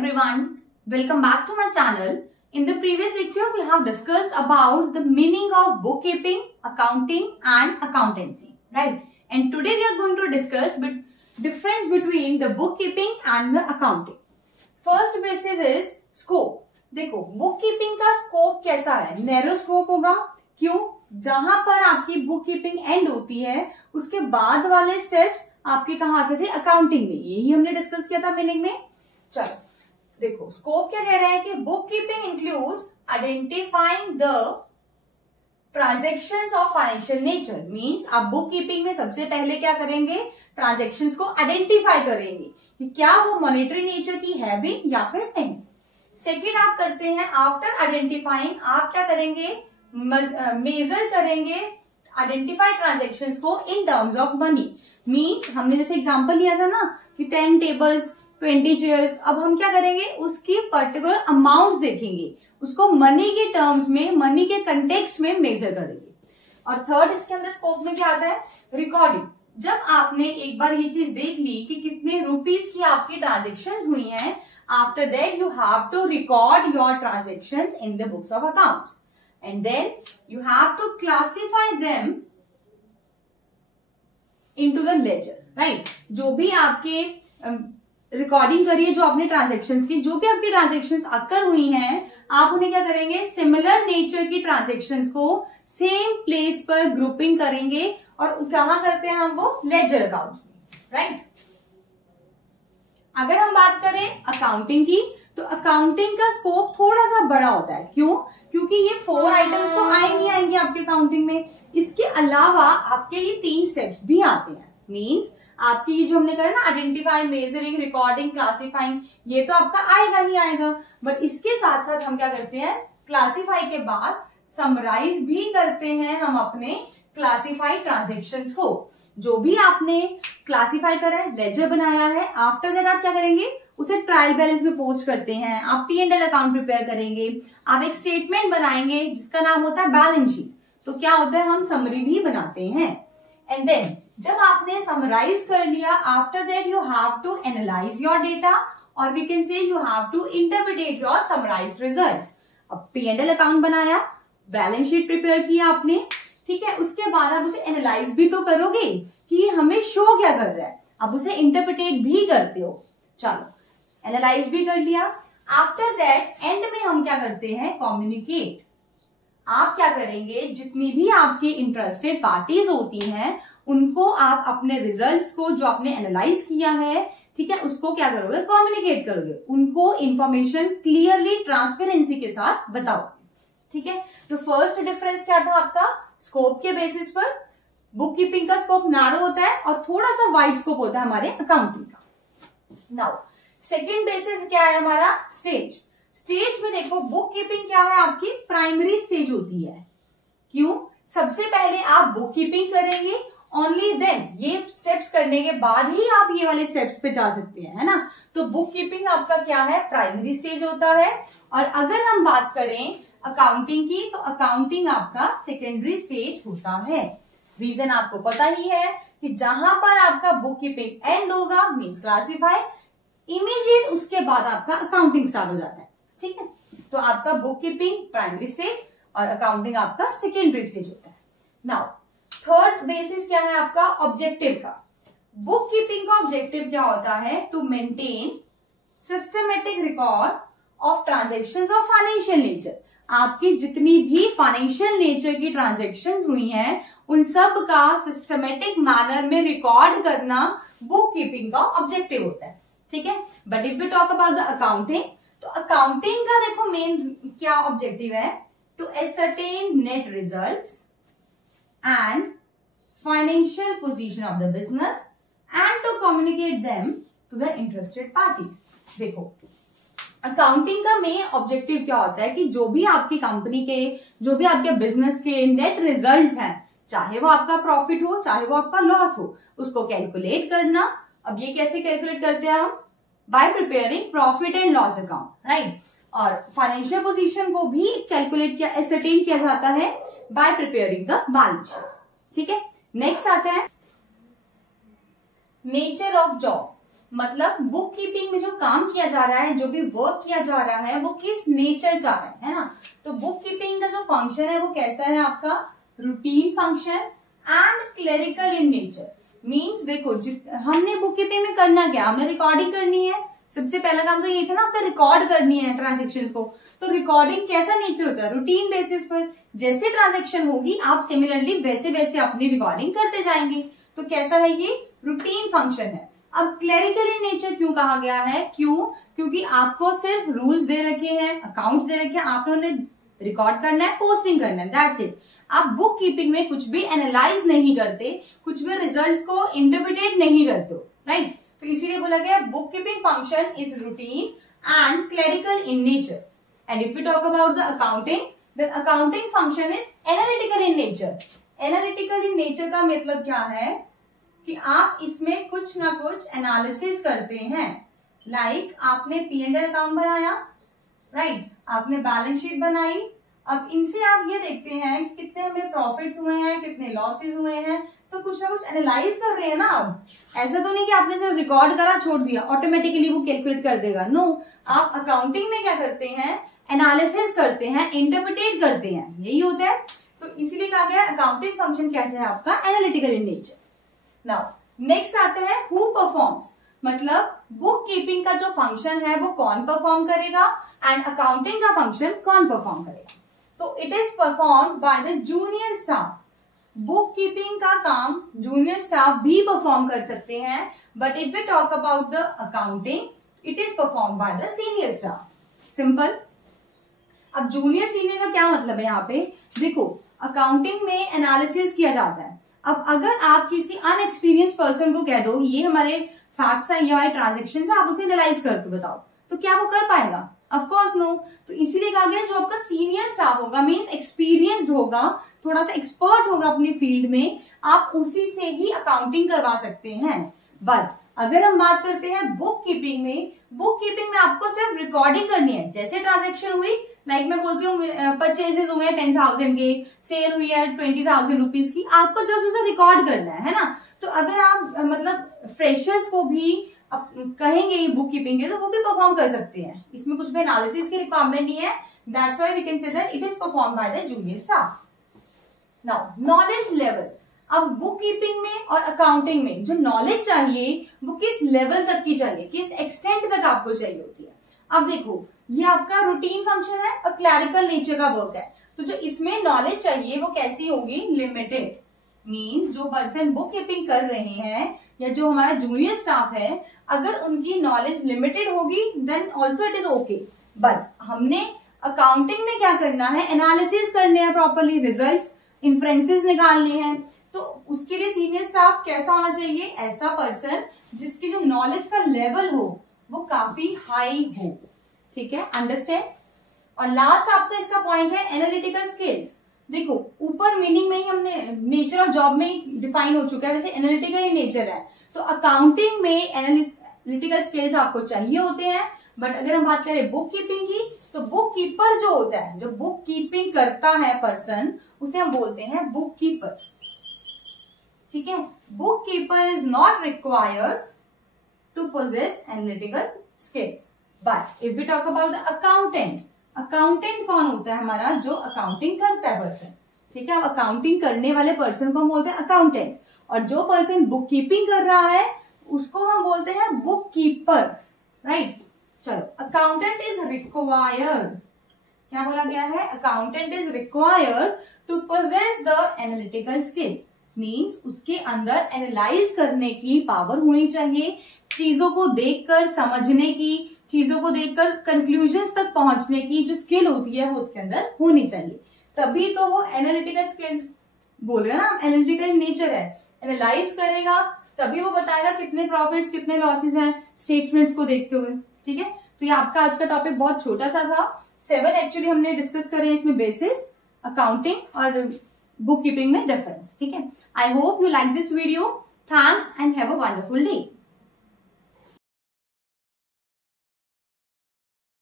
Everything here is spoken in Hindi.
everyone, welcome back to my channel. In the previous lecture, we have discussed about the meaning of bookkeeping, accounting and accountancy, right? And today we are going to discuss the difference between the bookkeeping and the accounting. First basis is scope. देखो bookkeeping का scope कैसा है? Narrow scope होगा. क्यों? जहां पर आपकी bookkeeping end होती है, उसके बाद वाले steps आपके कहाँ आते थे? अकाउंटिंग में. यही हमने डिस्कस किया था मीनिंग में. चलो देखो स्कोप क्या कह रहा है कि book keeping includes identifying the transactions of financial nature. Means आप बुक कीपिंग में सबसे पहले क्या करेंगे? ट्रांजेक्शंस को आइडेंटिफाई करेंगे कि क्या वो मॉनेटरी नेचर की है भी या फिर नहीं. सेकेंड आप करते हैं आफ्टर आइडेंटिफाइंग, आप क्या करेंगे? मेजर करेंगे आइडेंटिफाइड ट्रांजेक्शंस को in terms of money. Means हमने जैसे एग्जांपल लिया था ना कि 10 टेबल्स 20 चेयर्स. अब हम क्या करेंगे? उसकी पर्टिकुलर अमाउंट्स देखेंगे, उसको मनी के टर्म्स में, मनी के कंटेक्स्ट में मेजर करेंगे. और थर्ड इसके अंदर स्कोप में क्या आता है? रिकॉर्डिंग. जब आपने एक बार ये चीज देख ली कि कितने रुपीस की आपकी ट्रांजेक्शन्स हुई हैं, after that you have to record your transactions in the books of accounts and then you have to classify them into the ledger, right? जो भी आपके रिकॉर्डिंग करिए, जो आपने ट्रांजेक्शन्स की, जो भी आपकी ट्रांजेक्शन्स अकर हुई हैं, आप उन्हें क्या करेंगे? सिमिलर नेचर की ट्रांजेक्शन्स को सेम प्लेस पर ग्रुपिंग करेंगे. और कहां करते हैं हम? वो लेजर अकाउंट्स में, राइट? अगर हम बात करें अकाउंटिंग की, तो अकाउंटिंग का स्कोप थोड़ा सा बड़ा होता है. क्यों? क्योंकि ये 4 आइटम्स तो आएंगे आपके अकाउंटिंग में. इसके अलावा आपके ये 3 स्टेप्स भी आते हैं. मीन्स आपकी ये जो हमने कहा ना, आइडेंटिफाई, मेजरिंग, रिकॉर्डिंग, क्लासिफाइंग, ये तो आपका आएगा ही आएगा. बट इसके साथ साथ हम क्या करते हैं? क्लासिफाई के बाद समराइज भी करते हैं हम अपने क्लासिफाइड ट्रांजेक्शन्स को. जो भी आपने क्लासिफाई करा है, लेजर बनाया है, आफ्टर दैट आप क्या करेंगे? उसे ट्रायल बैलेंस में पोस्ट करते हैं. आप P&L अकाउंट प्रिपेयर करेंगे, आप एक स्टेटमेंट बनाएंगे जिसका नाम होता है बैलेंस शीट. तो क्या होता है? हम समरी भी बनाते हैं. एंड देन जब आपने समराइज कर लिया, after that you have to analyse your data और we can say you have to interpret your summarised results. अब P&L अकाउंट बनाया, बैलेंस शीट प्रिपेयर किया आपने, ठीक है? उसके बाद आप उसे एनालाइज भी तो करोगे कि हमें शो क्या कर रहा है. अब उसे इंटरप्रिटेट भी करते हो. चलो एनालाइज भी कर लिया. आफ्टर दैट एंड में हम क्या करते हैं? कम्युनिकेट. आप क्या करेंगे? जितनी भी आपकी इंटरेस्टेड पार्टीज होती हैं, उनको आप अपने रिजल्ट्स को, जो आपने एनालाइज किया है, ठीक है, उसको क्या करोगे? कम्युनिकेट करोगे. उनको इंफॉर्मेशन क्लियरली, ट्रांसपेरेंसी के साथ बताओ. ठीक है? तो फर्स्ट डिफरेंस क्या था आपका? स्कोप के बेसिस पर बुक कीपिंग का स्कोप नारो होता है और थोड़ा सा वाइड स्कोप होता है हमारे अकाउंटिंग का. नाउ सेकेंड बेसिस क्या है हमारा? स्टेज. स्टेज में देखो बुक कीपिंग क्या है? आपकी प्राइमरी स्टेज होती है. क्यों? सबसे पहले आप बुक कीपिंग करेंगे, ओनली देन ये स्टेप्स करने के बाद ही आप ये वाले स्टेप्स पे जा सकते हैं, है ना? तो बुक कीपिंग आपका क्या है? प्राइमरी स्टेज होता है. और अगर हम बात करें अकाउंटिंग की, तो अकाउंटिंग आपका सेकेंडरी स्टेज होता है. रीजन आपको पता ही है कि जहां पर आपका बुक कीपिंग एंड होगा, मीन्स क्लासिफाई, इमीडिएट उसके बाद आपका अकाउंटिंग स्टार्ट हो जाता है. ठीक है? तो आपका बुक कीपिंग प्राइमरी स्टेज और अकाउंटिंग आपका सेकेंडरी स्टेज होता है. नाउ थर्ड बेसिस क्या है आपका? ऑब्जेक्टिव का. बुक कीपिंग का ऑब्जेक्टिव क्या होता है? To maintain systematic record of transactions of financial nature. आपकी जितनी भी फाइनेंशियल नेचर की ट्रांजेक्शंस हुई हैं, उन सब का सिस्टमेटिक मैनर में रिकॉर्ड करना बुक कीपिंग का ऑब्जेक्टिव होता है. ठीक है? But if we talk about the accounting, तो अकाउंटिंग का देखो मेन क्या ऑब्जेक्टिव है? To ascertain net results and financial position of the business and to communicate them to the interested parties. देखो अकाउंटिंग का मेन ऑब्जेक्टिव क्या होता है कि जो भी आपकी कंपनी के, जो भी आपके बिजनेस के नेट रिजल्ट्स हैं, चाहे वो आपका प्रॉफिट हो, चाहे वो आपका लॉस हो, उसको कैलकुलेट करना. अब ये कैसे कैलकुलेट करते हैं हम? Bye preparing profit and loss account, right? और फाइनेंशियल पोजीशन को भी कैलकुलेट किया, एसरटेन किया जाता है bye preparing the balance sheet. ठीक है? नेक्स्ट आता है नेचर ऑफ जॉब. मतलब बुक कीपिंग में जो काम किया जा रहा है, जो भी वर्क किया जा रहा है, वो किस नेचर का है ना। तो बुक कीपिंग का जो फंक्शन है वो कैसा है आपका, routine function and clerical in nature. Means देखो हमने बुक कीपिंग में करना क्या, हमने रिकॉर्डिंग करनी है। सबसे पहला काम तो ये था ना, आपने रिकॉर्ड करनी है ट्रांजेक्शन को। तो रिकॉर्डिंग कैसा नेचर होता है, रूटीन बेसिस पर। जैसे ट्रांजेक्शन होगी आप सिमिलरली वैसे वैसे अपनी रिकॉर्डिंग करते जाएंगे। तो कैसा है ये, रूटीन फंक्शन है। अब क्लेरिकल इन नेचर क्यों कहा गया है, क्यों, क्योंकि आपको सिर्फ रूल्स दे रखे हैं, अकाउंट्स दे रखे हैं, आपने रिकॉर्ड करना है, पोस्टिंग करना है, दैट्स इट। आप बुक कीपिंग में कुछ भी एनालाइज नहीं करते, कुछ भी रिजल्ट्स को इंटरप्रिटेट नहीं करते हो, राइट। तो इसीलिए बोला गया bookkeeping function is routine and clerical in nature. And if we talk about the accounting, the accounting function is analytical in nature. Analytical in nature का मतलब क्या है कि आप इसमें कुछ ना कुछ एनालिसिस करते हैं। लाइक आपने P&L अकाउंट बनाया, राइट, आपने बैलेंस शीट बनाई। अब इनसे आप ये देखते हैं कि कितने हमें प्रॉफिट्स हुए हैं, कितने लॉसेस हुए हैं, तो कुछ ना कुछ एनालाइज कर रहे हैं ना। अब ऐसा तो नहीं कि आपने सिर्फ रिकॉर्ड करा छोड़ दिया, ऑटोमेटिकली वो कैलकुलेट कर देगा, नो। आप अकाउंटिंग में क्या करते हैं, एनालिसिस करते हैं, इंटरप्रिटेट करते हैं, यही होता है। तो इसीलिए कहा गया अकाउंटिंग फंक्शन कैसे है आपका, analytical in nature. Now next आते हैं हु परफॉर्म्स, मतलब बुक कीपिंग का जो फंक्शन है वो कौन परफॉर्म करेगा एंड अकाउंटिंग का फंक्शन कौन परफॉर्म करेगा। तो it is perform by the junior staff. Bookkeeping का काम जूनियर स्टाफ भी परफॉर्म कर सकते हैं, but if we talk about the accounting, it is perform by the senior staff. Simple. अब जूनियर सीनियर का क्या मतलब है यहाँ पे, देखो अकाउंटिंग में एनालिसिस किया जाता है। अब अगर आप किसी अनएक्सपीरियंस पर्सन को कह दो ये हमारे फैक्ट्स हैं, ये हमारे ट्रांजेक्शन है, आप उसे एनालाइज करके बताओ, तो क्या वो कर पाएगा, ऑफ कोर्स नो। तो इसीलिए कहा गया जो आपका सीनियर स्टाफ होगा, मींस एक्सपीरियंस्ड होगा, थोड़ा सा एक्सपर्ट होगा अपनी फील्ड में, आप उसी से ही अकाउंटिंग करवा सकते हैं। बट अगर हम बात करते हैं बुक कीपिंग में, बुक कीपिंग में आपको सिर्फ रिकॉर्डिंग करनी है। जैसे ट्रांजेक्शन हुई, लाइक मैं बोलती हूँ परचेजेस हुए 10,000 के, सेल हुई है 20,000 रुपीज की, आपको जस्ट उसे रिकॉर्ड करना है ना। तो अगर आप मतलब फ्रेशर्स को भी कहेंगे ये बुक कीपिंग है तो वो भी परफॉर्म कर सकते हैं, इसमें कुछ भी एनालिसिस की रिक्वायरमेंट नहीं है। That's why we can say that it is perform by the junior staff. Now knowledge level, अब बुक कीपिंग में और अकाउंटिंग में जो नॉलेज चाहिए वो किस लेवल तक की चाहिए, किस एक्सटेंट तक आपको चाहिए होती है। अब देखो ये आपका रूटीन फंक्शन है और क्लैरिकल नेचर का वर्क है, तो जो इसमें नॉलेज चाहिए वो कैसी होगी, लिमिटेड। मीन्स जो पर्सन बुक कीपिंग कर रहे हैं या जो हमारा जूनियर स्टाफ है, अगर उनकी नॉलेज लिमिटेड होगी then also it is okay. But हमने अकाउंटिंग में क्या करना है, एनालिसिस करने हैं प्रॉपरली, रिजल्ट्स, इन्फ्रेंसेस निकालने हैं। तो उसके लिए सीनियर स्टाफ कैसा होना चाहिए, ऐसा पर्सन जिसकी जो नॉलेज का लेवल हो वो काफी हाई हो, ठीक है, अंडरस्टैंड। और लास्ट आपका इसका पॉइंट है एनालिटिकल स्किल्स। देखो ऊपर मीनिंग में ही हमने नेचर और जॉब में ही डिफाइन हो चुका है, वैसे एनालिटिकल ही नेचर है। तो अकाउंटिंग में एनालिटिकल स्किल्स आपको चाहिए होते हैं। बट अगर हम बात करें बुक कीपिंग की, तो बुक कीपर जो होता है, जो बुक कीपिंग करता है पर्सन, उसे हम बोलते हैं बुक कीपर, ठीक है। Bookkeeper is not required to possess analytical skills. But if we talk about the accountant, accountant कौन होता है हमारा, जो अकाउंटिंग करता है पर्सन, ठीक है। अब अकाउंटिंग करने वाले पर्सन को हम बोलते हैं अकाउंटेंट, और जो पर्सन बुक कीपिंग कर रहा है उसको हम बोलते हैं बुक कीपर, राइट। चलो अकाउंटेंट इज रिक्वायर्ड, क्या बोला गया है, accountant is required to possess the analytical skills. Means उसके अंदर एनालाइज करने की पावर होनी चाहिए, चीजों को देखकर समझने की, चीजों को देखकर कंक्लूजन्स तक पहुंचने की जो स्किल होती है वो उसके अंदर होनी चाहिए। तभी तो वो एनालिटिकल स्किल्स बोल रहे हैं ना, एनालिटिकल नेचर है, एनालाइज करेगा तभी वो बताएगा कितने प्रॉफिट्स कितने लॉसेस हैं स्टेटमेंट्स को देखते हुए, ठीक है। तो ये आपका आज का टॉपिक बहुत छोटा सा था, 7 एक्चुअली हमने डिस्कस करे इसमें, बेसिस, अकाउंटिंग और बुक कीपिंग में डिफरेंस, ठीक है। I hope you like this video, thanks and have a wonderful day.